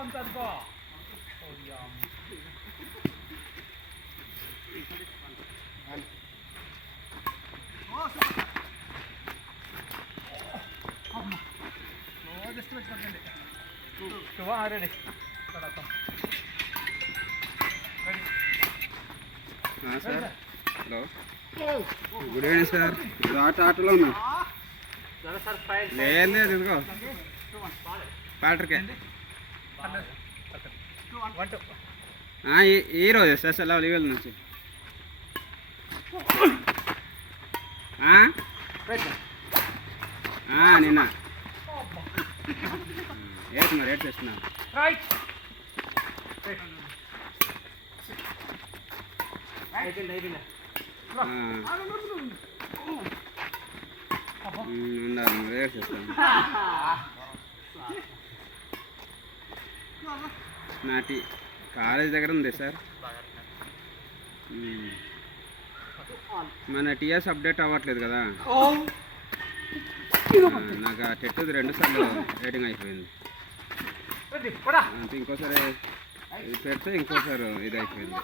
Sir hello good evening sir ఆటలో ఉన్నా లేదు లేదు ఇదిగో ప్యాటర్కే ఈరోజు స్పెషల్ లీవెల్ నుంచి నిన్న ఏంటి మరి ఏడ్ చేస్తున్నా ఉండాలి మరి ఏడ్ చేస్తాను నాటి కాలేజ్ దగ్గర ఉంది సార్ మన టీఎస్ అప్డేట్ అవ్వట్లేదు కదా నాకు ఆ టెట్టుది 2 సార్లు రేటింగ్ అయిపోయింది అంటే ఇంకోసారి ఇది పెడితే ఇంకోసారి ఇది అయిపోయింది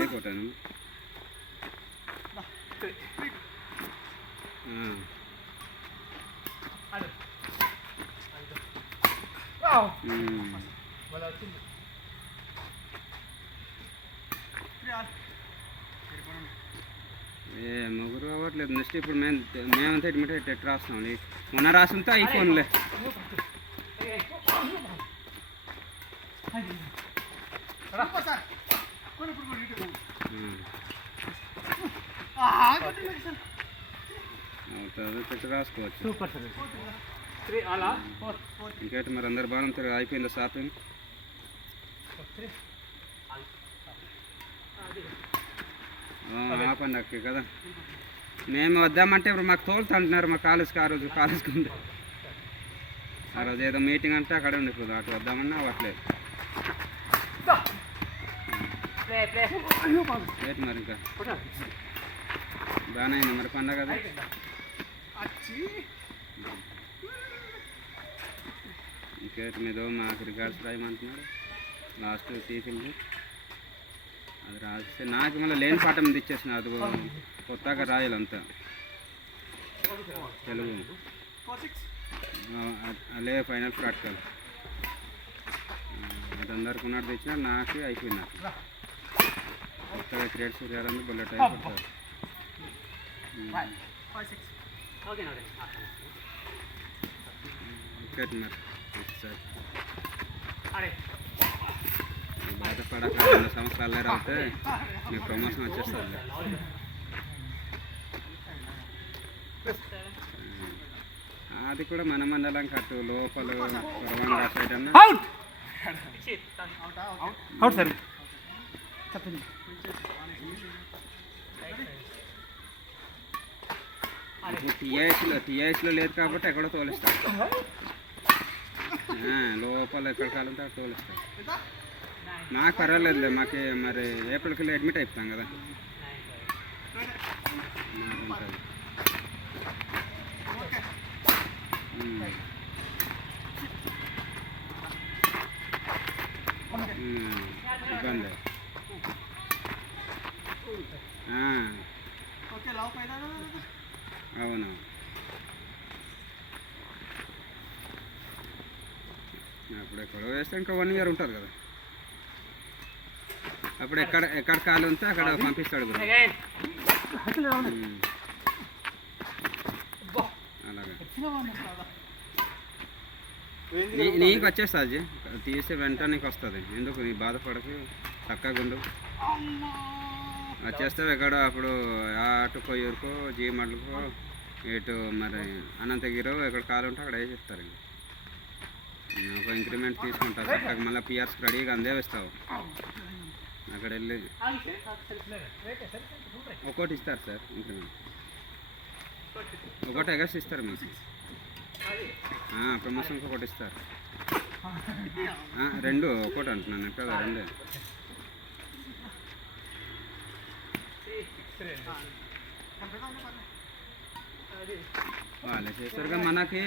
లేకపోతాను ముగ్గురు అవ్వట్లేదు నెక్స్ట్ ఇప్పుడు మేమంతా అడ్మిట్ టెట్ రాస్తున్నాం మొన్న రాసుంటే ఐఫోన్లే టెట్ రాసుకోవచ్చు ఇంకైతే మరి అందరు బాగుంటారు అయిపోయిందా షాపింగ్ ఆ పండగకి కదా మేము వద్దామంటే ఇప్పుడు మాకు తోలుతా అంటున్నారు మా కాలేజ్కి కాలేజ్కి ఉంది ఆ రోజు ఏదో మీటింగ్ అంటే అక్కడ ఉండిపోదు అటు వద్దామన్నా అవ్వట్లేదు ఏంటి మరి ఇంకా బాగానే అయింది మరి పండగ కదా ఇంకేటి మీదో మాకు రికార్డ్స్ రాయమంటున్నాడు లాస్ట్ టీచింగ్ అది రాస్తే నాకు మళ్ళీ లేని పాఠం ఇచ్చేసిన అది కొత్తగా రాయాలంతా తెలుగు అదే ఫైనల్ ప్రాక్టికల్ అది అందరికి ఉన్నట్టు తెచ్చినా నాకు అయిపోయింది కొత్తగా క్రియేట్స్ చేయాలని బుల్లెట్ అయిపోతుంది ఇంకేటి మరి సార్ బాధపడక 2 సంవత్సరాలే రాతే మీకు ప్రమోషన్ వచ్చేస్తుంది అది కూడా మన మండలం కట్టు లోపల పరవాన సైడ్ అన్న టీఐఎస్లో లేదు కాబట్టి ఎక్కడో తోలిస్తారు లోపల ఎక్కడ కాలంతో అక్కడ తోలిస్తారు నాకు పర్వాలేదులే మాకు మరి ఏప్రిల్కి అడ్మిట్ అయిపోతాం కదా ఇబ్బంది అవును అప్పుడు ఎక్కడో వేస్తే ఇంకా 1 ఇయర్ ఉంటుంది కదా అప్పుడు ఎక్కడ కాలు ఉంటే అక్కడ పంపిస్తాడు అలాగే నీకు వచ్చేస్తుంది తీసే వెంటనే నీకు వస్తుంది ఎందుకు నీ బాధపడకు చక్కగా ఉండు వచ్చేస్తావు ఎక్కడో అప్పుడు అటు కొయ్యూరుకో జీమడ్లకో ఇటు మరి అనంతగిరో ఎక్కడ కాలు ఉంటే అక్కడ వేసేస్తారు ఒక ఇంక్రిమెంట్ తీసుకుంటారు చక్కగా మళ్ళీ పిఆర్స్కి రెడీగా అందే వేస్తావు అక్కడ వెళ్ళి ఒకటి ఇస్తారు సార్ ఇంక్రిమెంట్ ఒకటి ఎగస్ట్ ఇస్తారు మీకు ప్రమోషన్కి ఒకటి ఇస్తారు 2 ఒకటి అంటున్నాను కదా 2 వాళ్ళే చేస్తారుగా. మనకి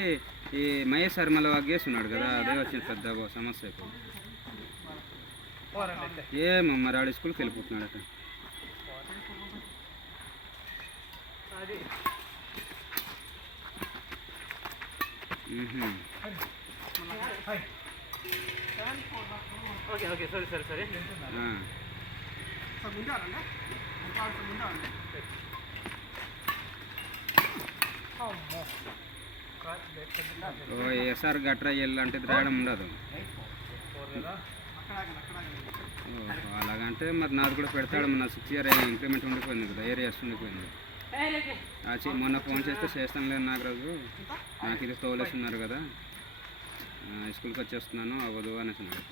ఈ మహేష్ శర్మల వాగేసి ఉన్నాడు కదా, అదే వచ్చింది పెద్ద సమస్య ఇప్పుడు. ఏమో మరి ఆడ స్కూల్కి వెళ్ళిపోతున్నాడట. ఎస్ఆర్ గట్రా వెళ్ళాలంటే రాయడం ఉండదు. అలాగంటే మరి నాది కూడా పెడతాడు. మన 6 ఇయర్ ఇంక్రిమెంట్ ఉండిపోయింది కదా, ఏరియాస్ ఉండిపోయింది. మొన్న ఫోన్ చేస్తే చేస్తాను లేదు నాగరాజు, నాకు ఇది తోలేసి ఉన్నారు కదా, స్కూల్కి వచ్చేస్తున్నాను అవ్వదు అనేసి అన్నాడు.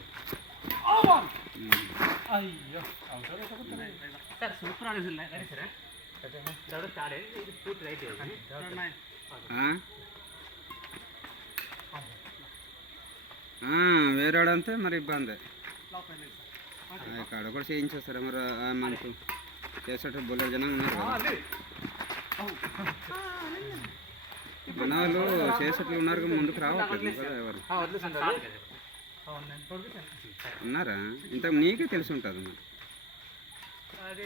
వేరేవాడంతే మరి ఇబ్బంది. ఇక్కడ కూడా చేయించేస్తారా మరి మనకు చేసేటప్పుడు బొల్లెడు జనం ఉన్నారు కదా, మన వాళ్ళు చేసేట్లు ఉన్నారు ముందుకు రావట్లేదు కదా ఎవరు ఉన్నారా? నీకే తెలిసి ఉంటుంది మరి,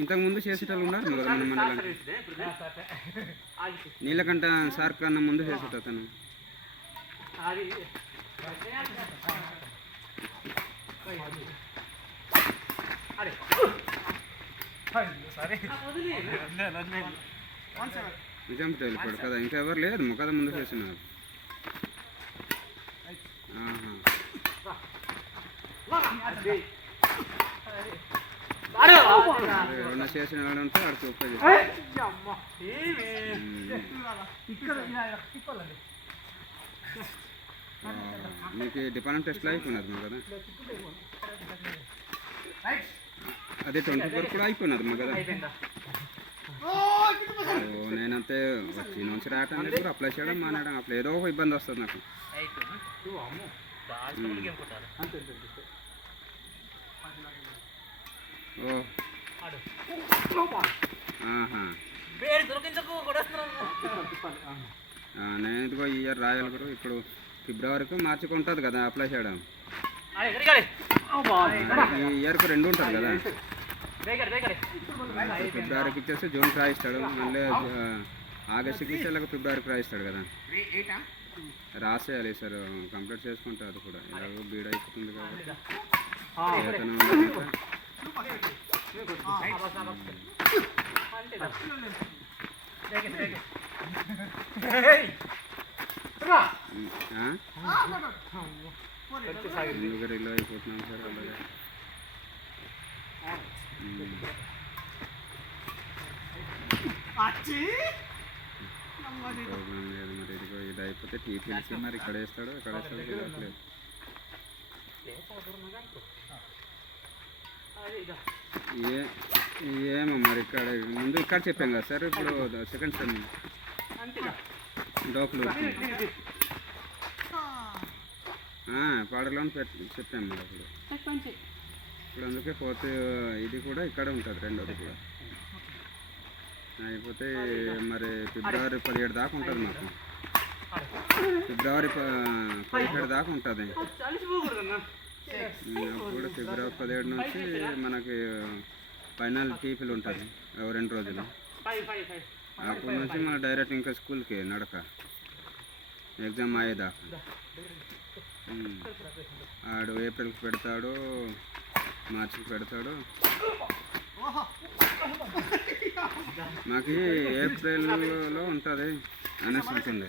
ఇంతకుముందు చేసేటోళ్ళు ఉన్నారు కదా మన మండలం. నీళ్ళకంట సార్ కన్నా ముందు చేసేట అతను. నిజాం వెళ్ళిపోయాడు కదా, ఇంకా ఎవరు లేరు కదా ముందు చేసినారు. ఎవరన్నా చేసిన వాడు ఉంటే ఆడికి ఉపయోగ. మీకు డిపార్ట్మెంట్ టెస్ట్లో అయిపోయినది కదా, అదే 24 కూడా అయిపోయినది మా కదా. నేనంతే వచ్చి నుంచి రావటం లేదు, అప్లై చేయడం మానేయడం, అప్పుడు ఏదో ఒక ఇబ్బంది వస్తుంది నాకు. నేను ఇదిగో ఈ ఇయర్ రాయాలి గురు, ఇప్పుడు ఫిబ్రవరికి మార్చికి ఉంటుంది కదా అప్లై చేయడం. ఈ ఇయర్కి 2 ఉంటుంది కదా, ఫిబ్రవరికి ఇచ్చేస్తే జూన్కి రాయిస్తాడు, మళ్ళీ ఆగస్టుకి ఇస్తే ఇలాగ ఫిబ్రవరికి రాయిస్తాడు కదా. రాసేయాలి సార్, కంప్లీట్ చేసుకుంటా అది కూడా, ఇలాగ బీడ్ అయిపోతుంది కాబట్టి. ఎందుకు ఇల్లు అయిపోతున్నాం సార్ అలాగే. ప్రాబ్లం లేదు మరి, ఇదిగో ఇది అయిపోతే టీపీఎల్సీ మరి ఇక్కడ వేస్తాడు, ఇక్కడ వేస్తాడు తెలియట్లేదు. ఏమో మరి ఇక్కడ ముందు ఇక్కడ చెప్పాం కదా సార్, ఇప్పుడు సెకండ్ సెమ్ డోకులు పాడలో చెప్పాం మరి అప్పుడు. ఇప్పుడు అందుకే 4th ఇది కూడా ఇక్కడ ఉంటుంది, 2వది కూడా అయిపోతే మరి ఫిబ్రవరి 17 దాకా ఉంటుంది మాకు, ఫిబ్రవరి 17 దాకా ఉంటుంది. అప్పుడు ఫిబ్రవరి 17 నుంచి మనకి ఫైనల్ టీపీలు ఉంటుంది 2 రోజులు. అప్పటి నుంచి మన డైరెక్ట్ ఇంకా స్కూల్కి నడక, ఎగ్జామ్ అయ్యేదాకా. ఆడు ఏప్రిల్కి పెడతాడు, మార్చికి పెడతాడు. మాకు ఏప్రిల్లో ఉంటుంది అనేసి ఉంటుంది.